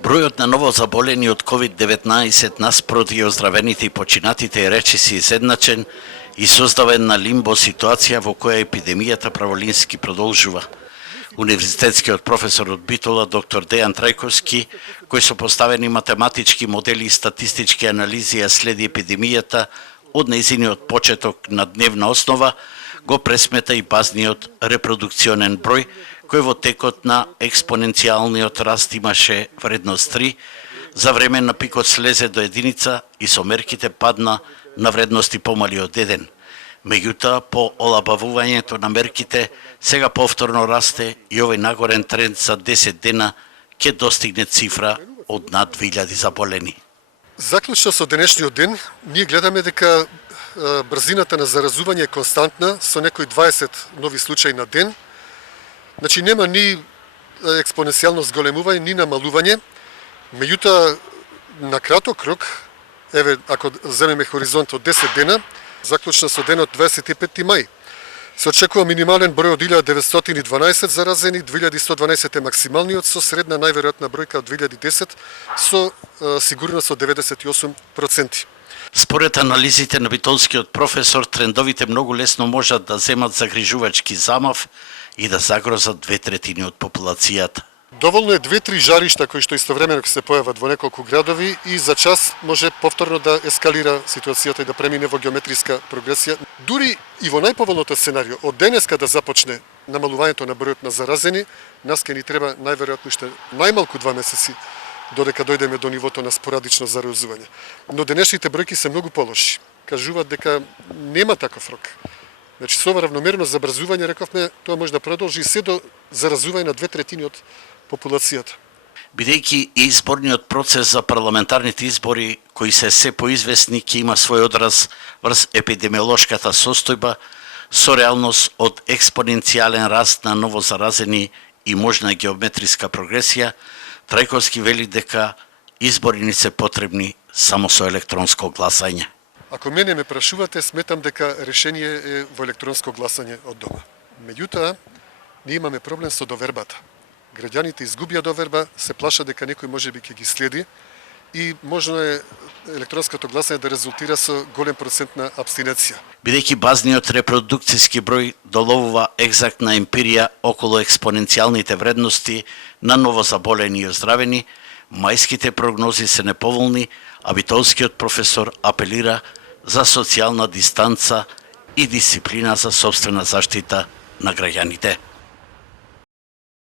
Бројот на новозаболени од COVID-19 наспроти оздравените и починатите е речиси изедначен и создава една лимбо ситуација во која епидемијата праволински продолжува. Универзитетскиот професор од Битола, доктор Дејан Трајковски, кој со поставени математички модели и статистички анализи ја следи епидемијата од нејзиниот почеток на дневна основа, го пресмета и базниот репродукционен број, кој во текот на експоненцијалниот раст имаше вредност 3, за време на пикот слезе до единица и со мерките падна на вредности помали од 1. Меѓутоа, по олабавувањето на мерките, сега повторно расте и овој нагорен тренд за 10 дена ќе достигне цифра од над 2000 заболени. Заклучно со денешниот ден, ние гледаме дека брзината на заразување е константна со некои 20 нови случаи на ден. Значи нема ни експоненцијално зголемување, ни намалување. Меѓутоа, на краток рок, еве ако земеме хоризонт од 10 дена, заклучно со денот 25 мај, се очекува минимален број од 1912 заразени, 2112 е максималниот, со средна најверојатна бројка од 2010, со сигурност од 98%. Според анализите на битолскиот професор, трендовите многу лесно можат да земат загрижувачки замав и да загрозат 2/3 од популацијата. Доволно е 2-3 жаришта кои што истовремено се појават во неколку градови и за час може повторно да ескалира ситуацијата и да премине во геометриска прогресија. Дури и во најповолното сценарио, од денеска да започне намалувањето на бројот на заразени, нас ке ни треба најверојатно уште најмалку 2 месеци додека дојдеме до нивото на спорадично заразување. Но денешните бројки се многу полоши. Кажуваат дека нема таков рок. Значи, со ова равномерно забрзување, рековме, тоа може да продолжи се до заразување на 2/3 од популацијата. Бидејќи и изборниот процес за парламентарните избори, кои се поизвестни, ќе има свој одраз врз епидемиолошката состојба, со реалност од експоненцијален раст на новозаразени и можна геометриска прогресија, Трајковски вели дека избори ни се потребни само со електронско гласање. Ако мене ме прашувате, сметам дека решение е во електронско гласање од дома. Меѓутоа, ние имаме проблем со довербата. Граѓаните изгубија доверба, се плашат дека некој можеби ќе ги следи и можно е електронското гласање да резултира со голем процент на абстинеција. Бидејќи базниот репродукцијски број доловува екзактна емпирија околу експоненцијалните вредности на новозаболени и оздравени, мајските прогнози се неповолни, а битолскиот професор апелира за социјална дистанца и дисциплина за сопствена заштита на граѓаните.